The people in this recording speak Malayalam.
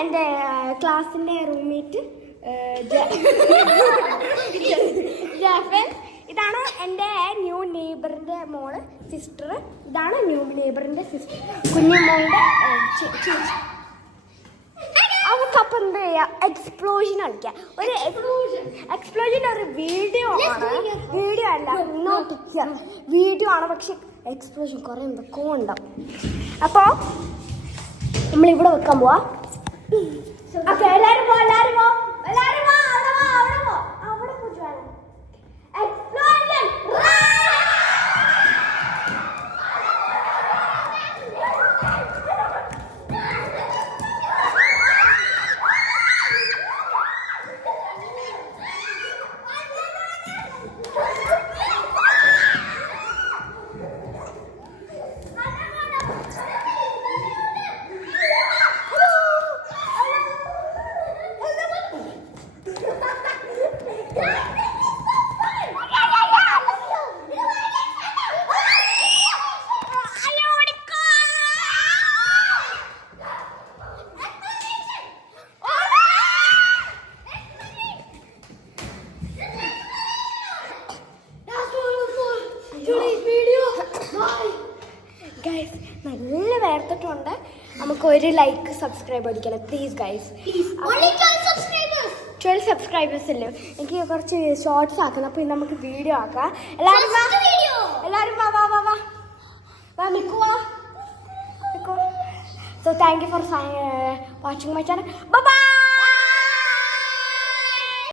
എൻ്റെ ക്ലാസ്സിൻ്റെ റൂംമേറ്റ് ജാഫൻ. ഇതാണ് എൻ്റെ ന്യൂ നെയ്ബറിൻ്റെ മോള് സിസ്റ്റർ. ഇതാണ് ന്യൂ നെയ്ബറിൻ്റെ സിസ്റ്റർ, കുഞ്ഞുമോളുടെ ചേച്ചി. അവൾക്കപ്പം എന്ത് ചെയ്യുക, എക്സ്പ്ലോഷൻ കളിക്കുക. ഒരു എക്സ്പ്ലോഷൻ ഒരു വീഡിയോ ആണ്, വീഡിയോ അല്ല, നോട്ട് വീഡിയോ ആണ്. പക്ഷെ എക്സ്പ്ലോഷൻ കുറേ എന്തൊക്കെ ഉണ്ടാവും. അപ്പോൾ നമ്മളിവിടെ വെക്കാൻ പോവാ. ഓക്കെ, എല്ലാവരും പോ, എല്ലാവരും പോ, എല്ലാവരും പോ, അവിടെ പോ, അവിടെ പോ, അവിടെ പോയിട്ട് വേണം എക്സ്പ്ലോഷൻ. ഗൈസ് നല്ല വേർത്തിട്ടുണ്ട്. നമുക്ക് ഒരു ലൈക്ക് സബ്സ്ക്രൈബ് അടിക്കണം പ്ലീസ് ഗൈസ്. 12 സബ്സ്ക്രൈബേഴ്സ് അല്ലേ. എനിക്ക് കുറച്ച് ഷോർട്സ് ആക്കണം, അപ്പോൾ നമുക്ക് വീഡിയോ ആക്കാം. എല്ലാവരും വാ വാ വാ വാ വാ നിൽക്കുവാ. So thank you for watching my channel. Bye bye.